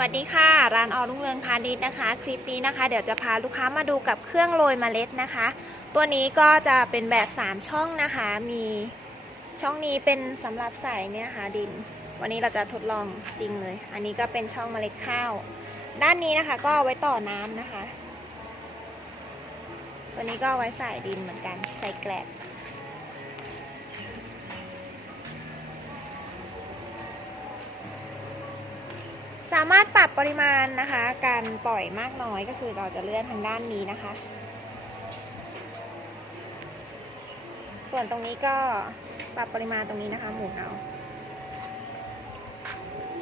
วัสดีค่ะ ร้านออรุ่งเรืองพาณิชย์นะคะ คลิปนี้นะคะ เดี๋ยวจะพาลูกค้ามาดูกับเครื่องโรยเมล็ดนะคะ ตัวนี้ก็จะเป็นแบบ 3 ช่องนะคะ มีช่องนี้เป็นสำหรับใส่เนี่ยค่ะดิน วันนี้เราจะทดลองจริงเลย อันนี้ก็เป็นช่องเมล็ดข้าว ด้านนี้นะคะ ก็เอาไว้ต่อน้ำนะคะ ตัวนี้ก็เอาไว้ใส่ดินเหมือนกัน ใส่แกลบ สามารถปรับปริมาณนะคะ การปล่อยมากน้อยก็คือเราจะเลื่อนทางด้านนี้นะคะ ส่วนตรงนี้ก็ปรับปริมาณตรงนี้นะคะ หมุนเอา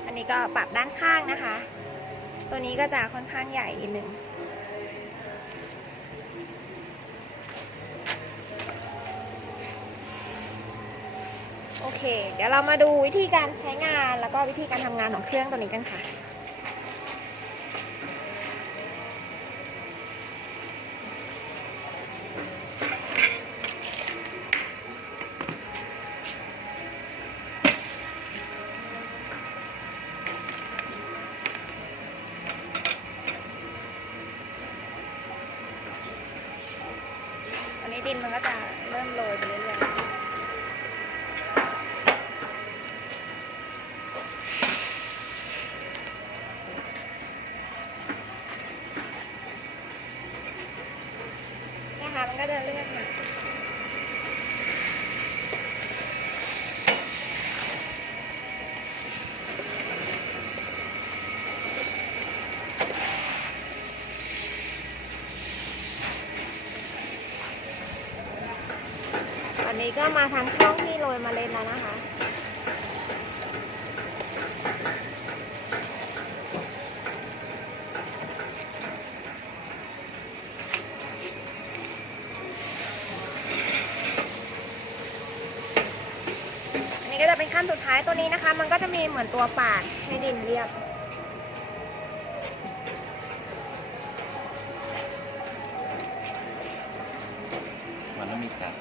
อันนี้ก็ปรับด้านข้างนะคะ ตัวนี้ก็จะค่อนข้างใหญ่นิดนึง เค เดี๋ยวเรามาดูวิธีการใช้งานแล้วก็วิธีการทำงานของเครื่องตัวนี้กันค่ะอันนี้ดินมันก็จะเริ่มโรยไปเรื่อย ก็จะเลื่อนมาวันนี้ก็มาทางช่องที่โรยเมาเล็ดแล้วนะคะ เป็นขั้นสุดท้ายตัวนี้นะคะ มันก็จะมีเหมือนตัวปาดให้ดินเรียบ มันไม่มีกัด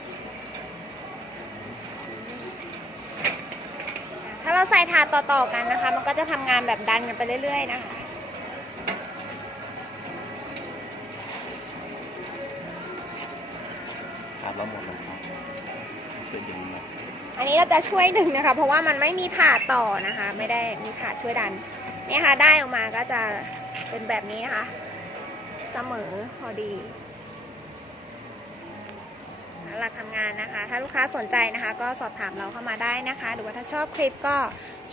ถ้าเราใส่ถาดต่อๆกันนะคะ มันก็จะทำงานแบบดันกันไปเรื่อยๆนะคะกัดแล้วหมดเลยครับช่วยดึงนะ อันนี้เราจะช่วยดึงนะคะ เพราะว่ามันไม่มีถาดต่อนะคะ ไม่ได้มีถาดช่วยดันเนี่ยค่ะได้ออกมาก็จะเป็นแบบนี้นะคะ เสมอพอดีหลักทำงานนะคะ ถ้าลูกค้าสนใจนะคะ ก็สอบถามเราเข้ามาได้นะคะ หรือว่าถ้าชอบคลิปก็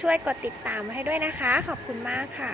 ช่วยกดติดตามให้ด้วยนะคะ ขอบคุณมากค่ะ